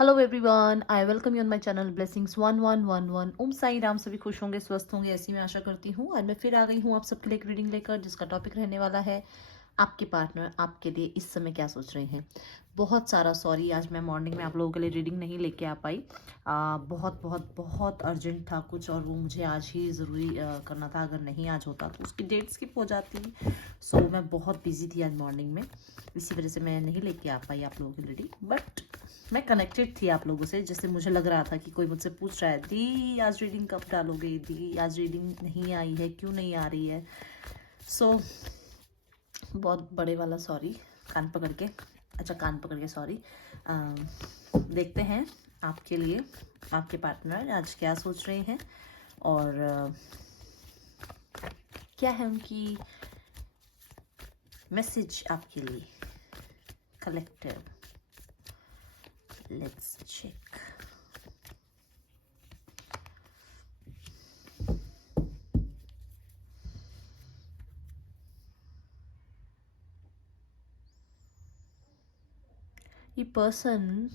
Hello everyone, I welcome you on my channel blessings 1111। ओम साई राम। सभी खुश होंगे, स्वस्थ होंगे, ऐसी मैं आशा करती हूँ। आज मैं फिर आ गई हूँ आप सबके लिए एक रीडिंग लेकर, जिसका टॉपिक रहने वाला है आपके पार्टनर आपके लिए इस समय क्या सोच रहे हैं। बहुत सारा सॉरी, आज मैं मॉर्निंग में आप लोगों के लिए रीडिंग नहीं लेके आ पाई। बहुत बहुत बहुत अर्जेंट था कुछ, और वो मुझे आज ही ज़रूरी करना था। अगर नहीं आज होता तो उसकी डेट स्किप हो जाती। सो मैं बहुत बिजी थी आज मॉर्निंग में, इसी वजह से मैं नहीं लेके आ पाई आप लोगों की रीडिंग। बट मैं कनेक्टेड थी आप लोगों से, जैसे मुझे लग रहा था कि कोई मुझसे पूछ रहा है, दी आज रीडिंग कब डालोगे, दी आज रीडिंग नहीं आई है, क्यों नहीं आ रही है। सो बहुत बड़े वाला सॉरी, कान पकड़ के, अच्छा कान पकड़ के सॉरी। देखते हैं आपके लिए आपके पार्टनर आज क्या सोच रहे हैं, और क्या है उनकी मैसेज आपके लिए। Collective, let's check. ये पर्सन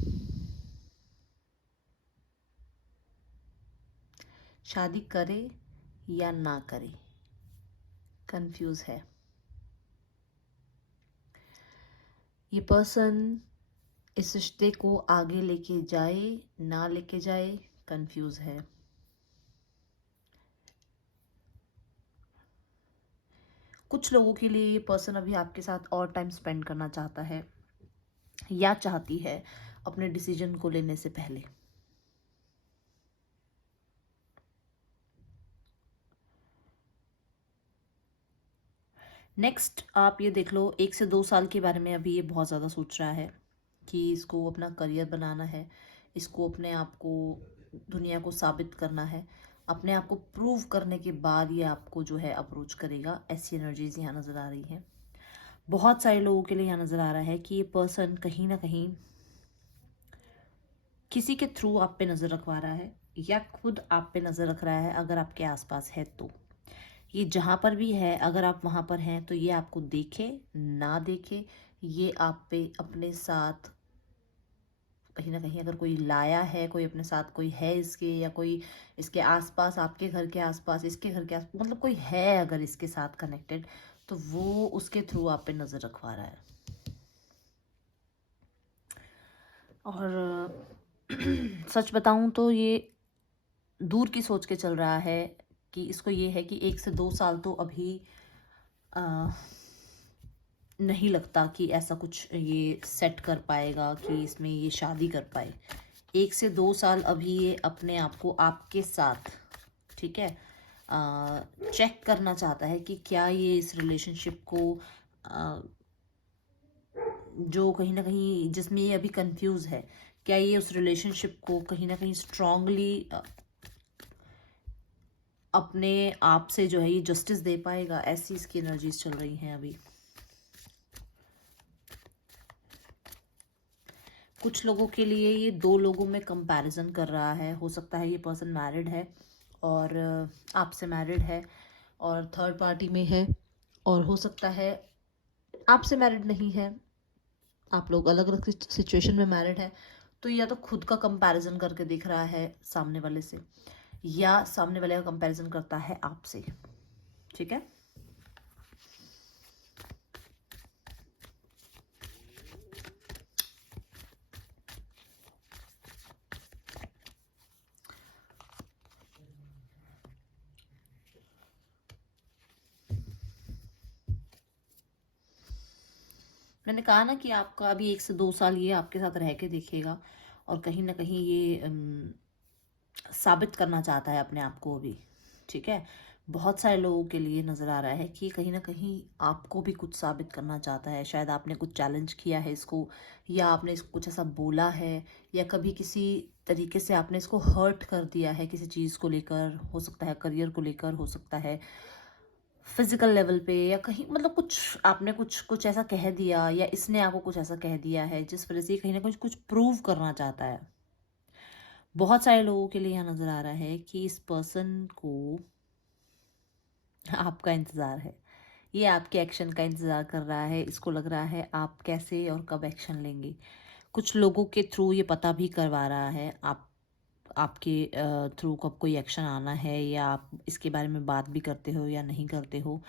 शादी करे या ना करे, कंफ्यूज है। ये पर्सन इस रिश्ते को आगे लेके जाए ना लेके जाए, कंफ्यूज है। कुछ लोगों के लिए ये पर्सन अभी आपके साथ और टाइम स्पेंड करना चाहता है या चाहती है अपने डिसीजन को लेने से पहले। नेक्स्ट आप ये देख लो, 1 से 2 साल के बारे में अभी ये बहुत ज़्यादा सोच रहा है कि इसको अपना करियर बनाना है, इसको अपने आप को दुनिया को साबित करना है। अपने आप को प्रूव करने के बाद ये आपको जो है अप्रोच करेगा। ऐसी एनर्जीज यहाँ नज़र आ रही हैं। बहुत सारे लोगों के लिए यहाँ नज़र आ रहा है कि ये पर्सन कहीं ना कहीं किसी के थ्रू आप पे नज़र रखवा रहा है, या खुद आप पे नज़र रख रहा है। अगर आपके आसपास है तो ये जहाँ पर भी है, अगर आप वहाँ पर हैं तो ये आपको देखे ना देखे, ये आप पे अपने साथ कहीं ना कहीं, अगर कोई लाया है, कोई अपने साथ कोई है इसके, या कोई इसके आसपास, आपके घर के आसपास, इसके घर के आसपास, मतलब कोई है अगर इसके साथ कनेक्टेड, तो वो उसके थ्रू आप पे नज़र रखवा रहा है। और सच बताऊं तो ये दूर की सोच के चल रहा है कि इसको ये है कि 1 से 2 साल तो अभी नहीं लगता कि ऐसा कुछ ये सेट कर पाएगा कि इसमें ये शादी कर पाए। 1 से 2 साल अभी ये अपने आप को आपके साथ, ठीक है, चेक करना चाहता है कि क्या ये इस रिलेशनशिप को जो कहीं ना कहीं जिसमें ये अभी कंफ्यूज है, क्या ये उस रिलेशनशिप को कहीं ना कहीं स्ट्रांगली अपने आप से जो है ये जस्टिस दे पाएगा। ऐसी इसकी एनर्जीज चल रही हैं अभी। कुछ लोगों के लिए ये 2 लोगों में कंपैरिजन कर रहा है। हो सकता है ये पर्सन मैरिड है और आपसे मैरिड है और थर्ड पार्टी में है, और हो सकता है आपसे मैरिड नहीं है, आप लोग अलग अलग सिचुएशन में मैरिड है। तो या तो खुद का कंपैरिजन करके दिख रहा है सामने वाले से, या सामने वाले का कंपैरिजन करता है आपसे। ठीक है, मैंने कहा ना कि आपका अभी 1 से 2 साल ये आपके साथ रह के देखेगा, और कहीं ना कहीं ये साबित करना चाहता है अपने आप को अभी। ठीक है, बहुत सारे लोगों के लिए नज़र आ रहा है कि कहीं ना कहीं आपको भी कुछ साबित करना चाहता है। शायद आपने कुछ चैलेंज किया है इसको, या आपने इसको कुछ ऐसा बोला है, या कभी किसी तरीके से आपने इसको हर्ट कर दिया है किसी चीज़ को लेकर। हो सकता है करियर को लेकर, हो सकता है फिजिकल लेवल पे, या कहीं मतलब कुछ आपने कुछ कुछ ऐसा कह दिया, या इसने आपको कुछ ऐसा कह दिया है जिस वजह से ये कहीं ना कहीं कुछ प्रूव करना चाहता है। बहुत सारे लोगों के लिए यहाँ नज़र आ रहा है कि इस पर्सन को आपका इंतज़ार है। ये आपके एक्शन का इंतज़ार कर रहा है। इसको लग रहा है आप कैसे और कब एक्शन लेंगे। कुछ लोगों के थ्रू ये पता भी करवा रहा है आपके थ्रू कब कोई एक्शन आना है, या आप इसके बारे में बात भी करते हो या नहीं करते हो।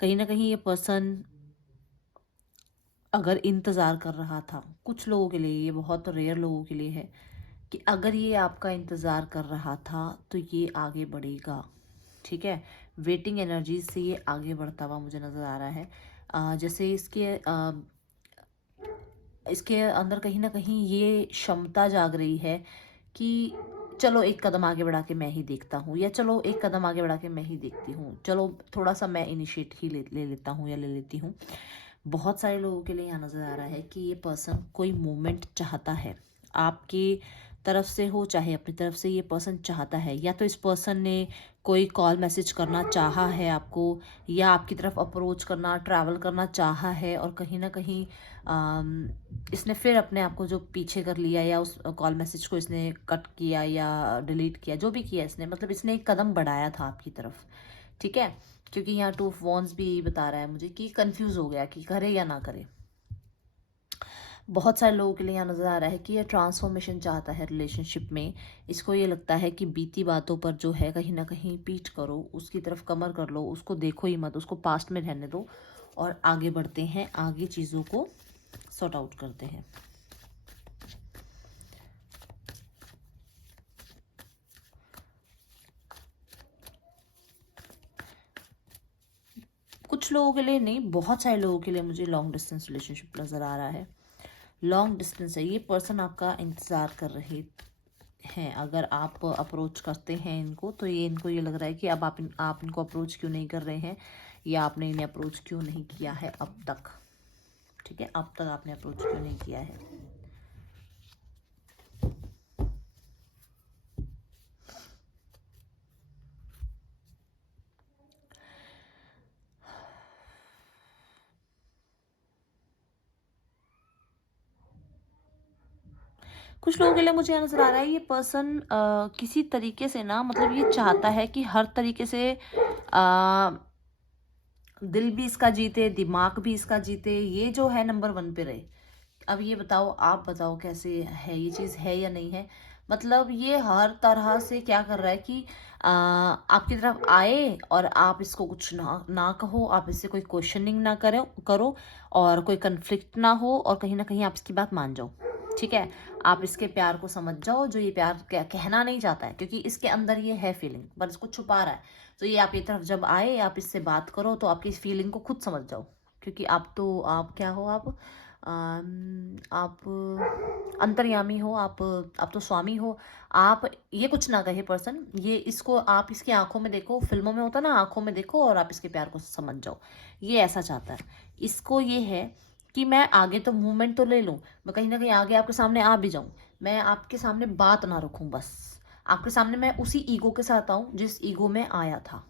कहीं ना कहीं ये पर्सन अगर इंतज़ार कर रहा था, कुछ लोगों के लिए, ये बहुत रेयर लोगों के लिए है कि अगर ये आपका इंतज़ार कर रहा था तो ये आगे बढ़ेगा। ठीक है, वेटिंग एनर्जी से ये आगे बढ़ता हुआ मुझे नज़र आ रहा है। जैसे इसके अंदर कहीं ना कहीं ये क्षमता जाग रही है कि चलो एक कदम आगे बढ़ा के मैं ही देखता हूँ, या चलो एक कदम आगे बढ़ा के मैं ही देखती हूँ, चलो थोड़ा सा मैं इनिशिएट ही ले लेता हूँ या ले लेती हूँ। बहुत सारे लोगों के लिए यहाँ नज़र आ रहा है कि ये पर्सन कोई मूवमेंट चाहता है, आपकी तरफ से हो चाहे अपनी तरफ से, ये पर्सन चाहता है। या तो इस पर्सन ने कोई कॉल मैसेज करना चाहा है आपको, या आपकी तरफ अप्रोच करना, ट्रैवल करना चाहा है, और कहीं ना कहीं इसने फिर अपने आप को जो पीछे कर लिया, या उस कॉल मैसेज को इसने कट किया या डिलीट किया, जो भी किया इसने, मतलब इसने एक कदम बढ़ाया था आपकी तरफ। ठीक है, क्योंकि यहाँ टू ऑफ वॉन्ड्स भी यही बता रहा है मुझे कि कंफ्यूज हो गया कि करे या ना करे। बहुत सारे लोगों के लिए यहाँ नज़र आ रहा है कि ये ट्रांसफॉर्मेशन चाहता है रिलेशनशिप में। इसको ये लगता है कि बीती बातों पर जो है कहीं ना कहीं पीठ करो, उसकी तरफ कमर कर लो, उसको देखो ही मत, उसको पास्ट में रहने दो और आगे बढ़ते हैं, आगे चीज़ों को सॉर्ट आउट करते हैं। कुछ लोगों के लिए नहीं, बहुत सारे लोगों के लिए मुझे लॉन्ग डिस्टेंस रिलेशनशिप नज़र आ रहा है। लॉन्ग डिस्टेंस है, ये पर्सन आपका इंतज़ार कर रहे हैं। अगर आप अप्रोच करते हैं इनको, तो ये इनको ये लग रहा है कि अब आप इनको अप्रोच क्यों नहीं कर रहे हैं, या आपने इन्हें अप्रोच क्यों नहीं किया है अब तक। ठीक है, अब तक आपने अप्रोच क्यों नहीं किया है। कुछ लोगों के लिए मुझे नजर आ रहा है ये पर्सन किसी तरीके से ना, मतलब ये चाहता है कि हर तरीके से दिल भी इसका जीते, दिमाग भी इसका जीते, ये जो है नंबर 1 पे रहे। अब ये बताओ, आप बताओ कैसे है, ये चीज़ है या नहीं है। मतलब ये हर तरह से क्या कर रहा है कि आपकी तरफ आए और आप इसको कुछ ना कहो, आप इससे कोई क्वेश्चनिंग ना करो, और कोई कन्फ्लिक्ट ना हो, और कहीं ना कहीं आप इसकी बात मान जाओ। ठीक है, आप इसके प्यार को समझ जाओ, जो ये प्यार कहना नहीं चाहता है, क्योंकि इसके अंदर ये है फीलिंग पर इसको छुपा रहा है। तो ये आपकी तरफ जब आए, आप इससे बात करो, तो आपकी इस फीलिंग को खुद समझ जाओ। क्योंकि आप क्या हो, आप अंतर्यामी हो, आप तो स्वामी हो। आप ये कुछ ना कहे पर्सन, ये इसको आप इसकी आंखों में देखो, फिल्मों में होता ना, आंखों में देखो और आप इसके प्यार को समझ जाओ। ये ऐसा चाहता है। इसको ये है कि मैं आगे तो मूवमेंट तो ले लूं, मैं कहीं ना कहीं आगे आपके सामने आ भी जाऊं, मैं आपके सामने बात ना रखूं, बस आपके सामने मैं उसी ईगो के साथ आऊं जिस ईगो में आया था,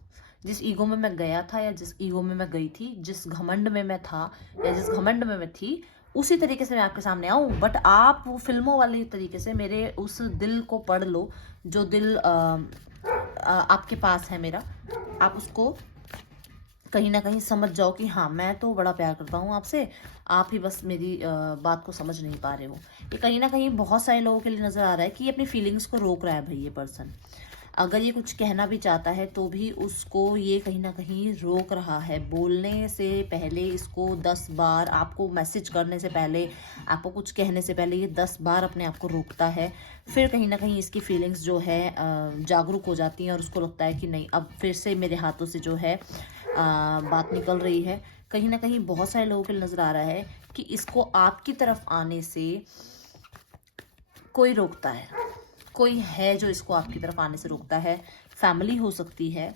जिस ईगो में मैं गया था, या जिस ईगो में मैं गई थी, जिस घमंड में मैं था या जिस घमंड में मैं थी, उसी तरीके से मैं आपके सामने आऊं। बट आप वो फिल्मों वाली तरीके से मेरे उस दिल को पढ़ लो, जो दिल आपके पास है मेरा, आप उसको कहीं ना कहीं समझ जाओ कि हाँ, मैं तो बड़ा प्यार करता हूँ आपसे, आप ही बस मेरी बात को समझ नहीं पा रहे हो। ये कहीं ना कहीं बहुत सारे लोगों के लिए नज़र आ रहा है कि ये अपनी फीलिंग्स को रोक रहा है भाई। ये पर्सन अगर ये कुछ कहना भी चाहता है तो भी उसको ये कहीं ना कहीं रोक रहा है। बोलने से पहले इसको 10 बार, आपको मैसेज करने से पहले, आपको कुछ कहने से पहले, ये 10 बार अपने आप को रोकता है। फिर कहीं ना कहीं इसकी फीलिंग्स जो है जागरूक हो जाती हैं, और उसको लगता है कि नहीं, अब फिर से मेरे हाथों से जो है बात निकल रही है। कहीं ना कहीं बहुत सारे लोगों के लिए नज़र आ रहा है कि इसको आपकी तरफ आने से कोई रोकता है, कोई है जो इसको आपकी तरफ आने से रोकता है। फैमिली हो सकती है,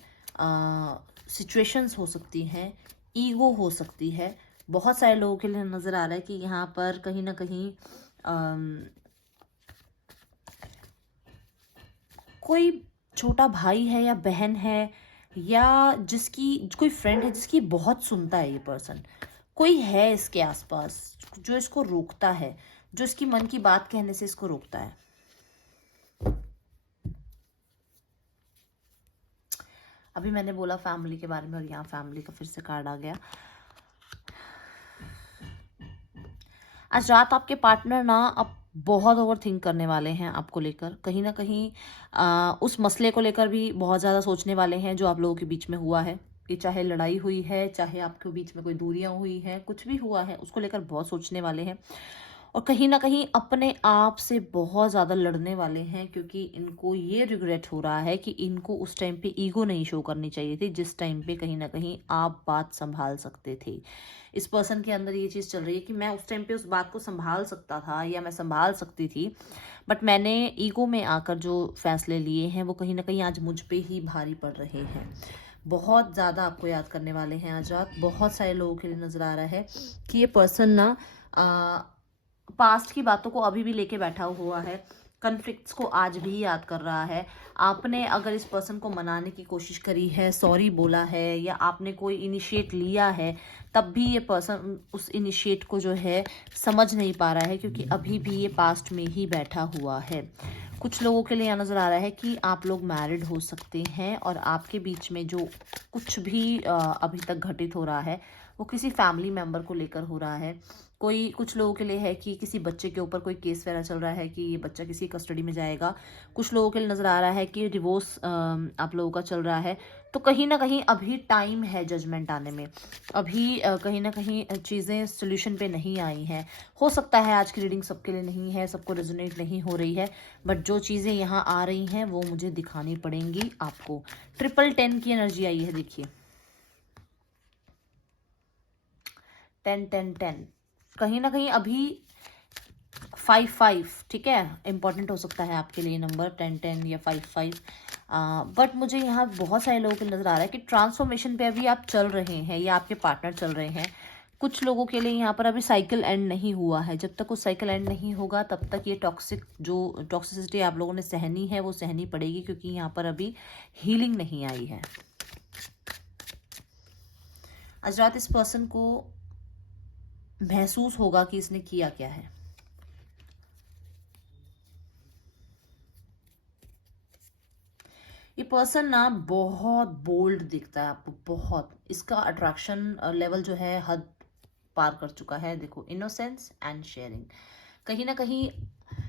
सिचुएशंस हो सकती हैं, ईगो हो सकती है। बहुत सारे लोगों के लिए नज़र आ रहा है कि यहाँ पर कहीं ना कहीं कोई छोटा भाई है या बहन है, या जिसकी कोई फ्रेंड है जिसकी बहुत सुनता है ये पर्सन, कोई है इसके आसपास जो इसको रोकता है, जो इसकी मन की बात कहने से इसको रोकता है। अभी मैंने बोला फैमिली के बारे में, और यहाँ फैमिली का फिर से कार्ड आ गया। आज रात आपके पार्टनर ना अब बहुत ओवर थिंक करने वाले हैं आपको लेकर, कहीं ना कहीं उस मसले को लेकर भी बहुत ज़्यादा सोचने वाले हैं जो आप लोगों के बीच में हुआ है। कि चाहे लड़ाई हुई है, चाहे आपके बीच में कोई दूरियां हुई हैं, कुछ भी हुआ है, उसको लेकर बहुत सोचने वाले हैं। और कहीं ना कहीं अपने आप से बहुत ज़्यादा लड़ने वाले हैं, क्योंकि इनको ये रिग्रेट हो रहा है कि इनको उस टाइम पे ईगो नहीं शो करनी चाहिए थी, जिस टाइम पे कहीं ना कहीं आप बात संभाल सकते थे। इस पर्सन के अंदर ये चीज़ चल रही है कि मैं उस टाइम पे उस बात को संभाल सकता था या मैं संभाल सकती थी, बट मैंने ईगो में आकर जो फैसले लिए हैं वो कहीं ना कहीं आज मुझ पे ही भारी पड़ रहे हैं। बहुत ज़्यादा आपको याद करने वाले हैं आज रात। बहुत सारे लोगों के लिए नज़र आ रहा है कि ये पर्सन ना पास्ट की बातों को अभी भी लेके बैठा हुआ है, कन्फ्लिक्ट्स को आज भी याद कर रहा है। आपने अगर इस पर्सन को मनाने की कोशिश करी है, सॉरी बोला है, या आपने कोई इनिशिएट लिया है, तब भी ये पर्सन उस इनिशिएट को जो है समझ नहीं पा रहा है, क्योंकि अभी भी ये पास्ट में ही बैठा हुआ है। कुछ लोगों के लिए यहाँ नज़र आ रहा है कि आप लोग मैरिड हो सकते हैं, और आपके बीच में जो कुछ भी अभी तक घटित हो रहा है वो किसी फैमिली मेम्बर को लेकर हो रहा है। कोई कुछ लोगों के लिए है कि किसी बच्चे के ऊपर कोई केस वगैरह चल रहा है कि ये बच्चा किसी कस्टडी में जाएगा। कुछ लोगों के लिए नज़र आ रहा है कि डिवोर्स आप लोगों का चल रहा है। तो कहीं ना कहीं अभी टाइम है जजमेंट आने में, अभी कहीं ना कहीं चीज़ें सोल्यूशन पे नहीं आई हैं। हो सकता है आज की रीडिंग सबके लिए नहीं है, सबको रेजोनेट नहीं हो रही है, बट जो चीज़ें यहाँ आ रही हैं वो मुझे दिखानी पड़ेंगी आपको। 1010 की एनर्जी आई है, देखिए 10 10 10। कहीं ना कहीं अभी 5 5, ठीक है, इंपॉर्टेंट हो सकता है आपके लिए नंबर 10 10 या 5 5। बट मुझे यहाँ बहुत सारे लोगों को नज़र आ रहा है कि ट्रांसफॉर्मेशन पे अभी आप चल रहे हैं या आपके पार्टनर चल रहे हैं। कुछ लोगों के लिए यहाँ पर अभी साइकिल एंड नहीं हुआ है। जब तक वो साइकिल एंड नहीं होगा तब तक ये टॉक्सिसिटी आप लोगों ने सहनी है वो सहनी पड़ेगी, क्योंकि यहाँ पर अभी हीलिंग नहीं आई है। आज रात इस पर्सन को महसूस होगा कि इसने किया क्या है। ये पर्सन ना बहुत बोल्ड दिखता है आपको, बहुत। इसका अट्रैक्शन लेवल जो है हद पार कर चुका है। देखो, इनोसेंस एंड शेयरिंग। कहीं ना कहीं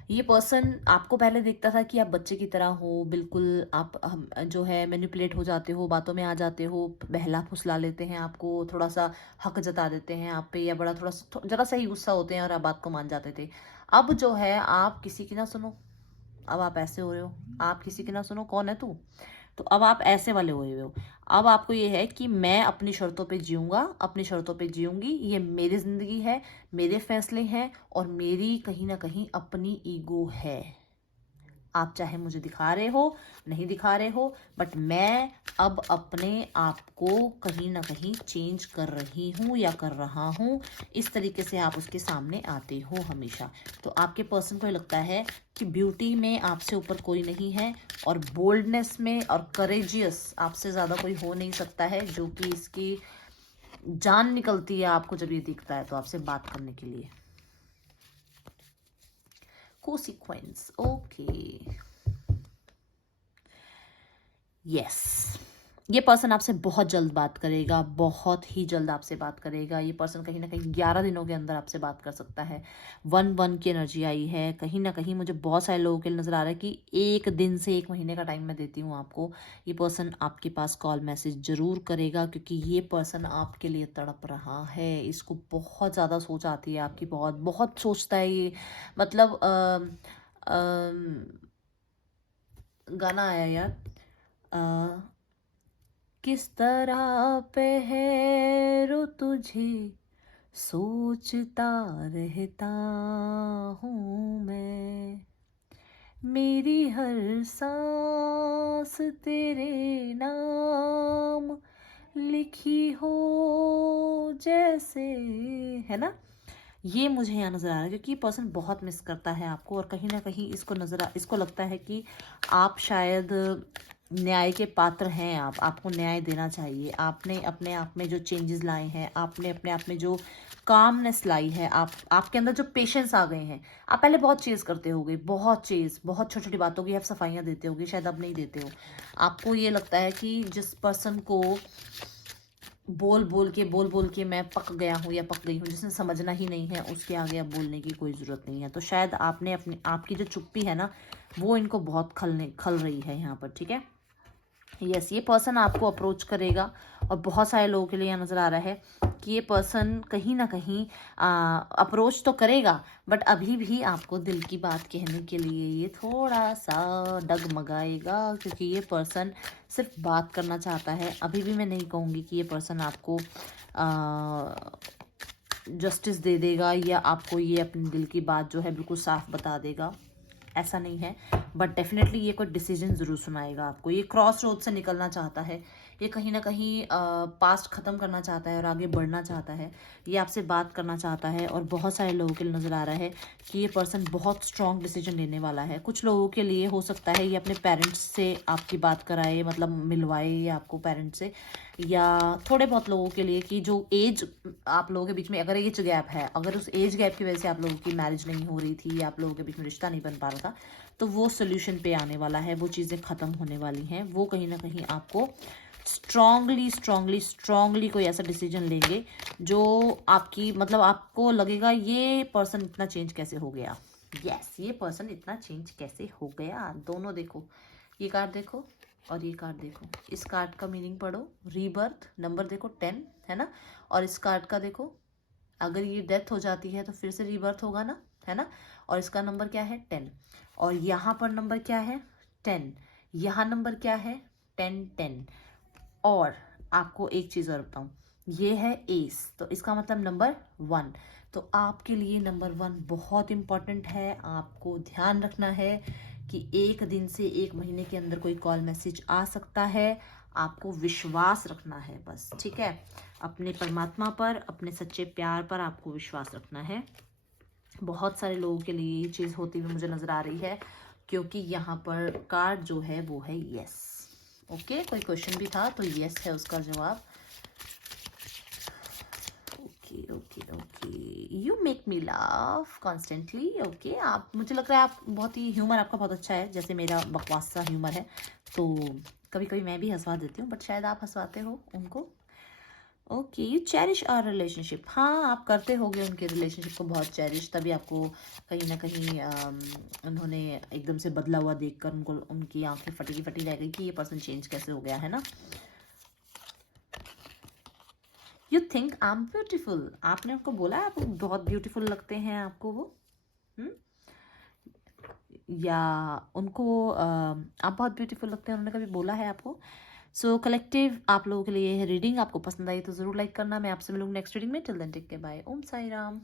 ये पर्सन आपको पहले देखता था कि आप बच्चे की तरह हो, बिल्कुल आप जो है मैनिपुलेट हो जाते हो, बातों में आ जाते हो, बहला फुसला लेते हैं, आपको थोड़ा सा हक जता देते हैं आप पे, या बड़ा थोड़ा जरा सा ही गुस्सा होते हैं और आप बात को मान जाते थे। अब जो है आप किसी की ना सुनो, अब आप ऐसे हो रहे हो, आप किसी की ना सुनो, कौन है तू, तो अब आप ऐसे वाले हुए हो। अब आपको ये है कि मैं अपनी शर्तों पे जीऊँगा, अपनी शर्तों पे जीऊँगी, ये मेरी ज़िंदगी है, मेरे फैसले हैं, और मेरी कहीं न कहीं अपनी ईगो है। आप चाहे मुझे दिखा रहे हो, नहीं दिखा रहे हो, बट मैं अब अपने आप को कहीं ना कहीं चेंज कर रही हूँ या कर रहा हूँ। इस तरीके से आप उसके सामने आते हो हमेशा। तो आपके पर्सन को ये लगता है कि ब्यूटी में आपसे ऊपर कोई नहीं है, और बोल्डनेस में और करेजियस आपसे ज़्यादा कोई हो नहीं सकता है, जो कि इसकी जान निकलती है आपको जब ये दिखता है तो आपसे बात करने के लिए। consequence, okay, yes. ये पर्सन आपसे बहुत जल्द बात करेगा, बहुत ही जल्द आपसे बात करेगा। ये पर्सन कहीं ना कहीं 11 दिनों के अंदर आपसे बात कर सकता है। 1 1 की एनर्जी आई है। कहीं ना कहीं मुझे बहुत सारे लोगों के लिए नज़र आ रहा है कि 1 दिन से 1 महीने का टाइम मैं देती हूँ आपको। ये पर्सन आपके पास कॉल मैसेज ज़रूर करेगा, क्योंकि ये पर्सन आपके लिए तड़प रहा है। इसको बहुत ज़्यादा सोच आती है आपकी, बहुत बहुत सोचता है ये। मतलब गाना आया यार, किस तरह पहरो तुझे सोचता रहता हूँ मैं, मेरी हर सांस तेरे नाम लिखी हो जैसे, है ना। ये मुझे यहाँ नज़र आ रहा है, क्योंकि ये पर्सन बहुत मिस करता है आपको, और कहीं ना कहीं इसको लगता है कि आप शायद न्याय के पात्र हैं। आपको न्याय देना चाहिए। आपने अपने आप में जो चेंजेस लाए हैं, आपने अपने आप में जो कामनेस लाई है, आपके अंदर जो पेशेंस आ गए हैं। आप पहले बहुत चेज़ करते होगे, बहुत छोटी छोटी बातों की आप सफाइयाँ देते होगे, शायद अब नहीं देते हो। आपको ये लगता है कि जिस पर्सन को बोल बोल के मैं पक गया हूँ या पक गई हूँ, जिसने समझना ही नहीं है उसके आगे अब बोलने की कोई ज़रूरत नहीं है। तो शायद आपने अपनी आपकी जो चुप्पी है ना, वो इनको बहुत खल रही है यहाँ पर, ठीक है। यस, ये पर्सन आपको अप्रोच करेगा और बहुत सारे लोगों के लिए यहाँ नज़र आ रहा है कि ये पर्सन कहीं ना कहीं अप्रोच तो करेगा, बट अभी भी आपको दिल की बात कहने के लिए ये थोड़ा सा डगमगाएगा, क्योंकि ये पर्सन सिर्फ बात करना चाहता है। अभी भी मैं नहीं कहूँगी कि ये पर्सन आपको जस्टिस दे देगा या आपको ये अपने दिल की बात जो है बिल्कुल साफ बता देगा, ऐसा नहीं है। बट डेफिनेटली ये कोई डिसीजन ज़रूर सुनाएगा आपको। ये क्रॉस रोड से निकलना चाहता है, ये कहीं ना कहीं पास्ट ख़त्म करना चाहता है और आगे बढ़ना चाहता है। ये आपसे बात करना चाहता है और बहुत सारे लोगों के लिए नज़र आ रहा है कि ये पर्सन बहुत स्ट्रॉन्ग डिसीजन लेने वाला है। कुछ लोगों के लिए हो सकता है ये अपने पेरेंट्स से आपकी बात कराए, मतलब मिलवाए ये आपको पेरेंट्स से, या थोड़े बहुत लोगों के लिए कि जो एज आप लोगों के बीच में अगर एज गैप है, अगर उस एज गैप की वजह से आप लोगों की मैरिज नहीं हो रही थी या आप लोगों के बीच में रिश्ता नहीं बन पा रहा था, तो वो सोल्यूशन पे आने वाला है, वो चीज़ें ख़त्म होने वाली हैं। वो कहीं ना कहीं आपको स्ट्रांगली कोई ऐसा डिसीजन लेंगे जो आपकी, मतलब आपको लगेगा ये पर्सन इतना चेंज कैसे हो गया। यस, ये पर्सन इतना चेंज कैसे हो गया। दोनों देखो, ये कार्ड देखो और ये कार्ड देखो। इस कार्ड का मीनिंग पढ़ो, रीबर्थ, नंबर देखो 10 है ना, और इस कार्ड का देखो, अगर ये डेथ हो जाती है तो फिर से रीबर्थ होगा ना, है ना। और इसका नंबर क्या है 10, और यहाँ पर नंबर क्या है 10, यहाँ नंबर क्या है 10। और आपको एक चीज़ और बताऊँ, ये है एस, तो इसका मतलब नंबर 1। तो आपके लिए नंबर 1 बहुत इम्पॉर्टेंट है। आपको ध्यान रखना है कि एक दिन से एक महीने के अंदर कोई कॉल मैसेज आ सकता है। आपको विश्वास रखना है बस, ठीक है। अपने परमात्मा पर, अपने सच्चे प्यार पर आपको विश्वास रखना है। बहुत सारे लोगों के लिए ये चीज़ होती हुई मुझे नज़र आ रही है, क्योंकि यहाँ पर कार्ड जो है वो है यस। ओके, कोई क्वेश्चन भी था तो यस है उसका जवाब। Okay, you make me laugh constantly. Okay, आप, मुझे लग रहा है आप बहुत ही, ह्यूमर आपका बहुत अच्छा है, जैसे मेरा बकवास सा ह्यूमर है, तो कभी कभी मैं भी हंसवा देती हूँ, बट शायद आप हंसवाते हो उनको। Okay, you cherish our relationship. हाँ, आप करते होगे उनके रिलेशनशिप को बहुत चेरिश, तभी आपको कहीं ना कहीं उन्होंने एकदम से बदला हुआ देखकर उनको, उनकी आंखें फटी फटी रह गई कि ये पर्सन चेंज कैसे हो गया, है ना। You think I am beautiful. आपने उनको बोला है आप बहुत ब्यूटीफुल लगते हैं आपको वो, या उनको आप बहुत ब्यूटीफुल लगते हैं, उन्होंने कभी बोला है आपको। सो कलेक्टिव आप लोगों के लिए रीडिंग आपको पसंद आई तो ज़रूर लाइक करना। मैं आपसे मिलूंगी नेक्स्ट रीडिंग में। Till then take care, bye, Om Sai Ram.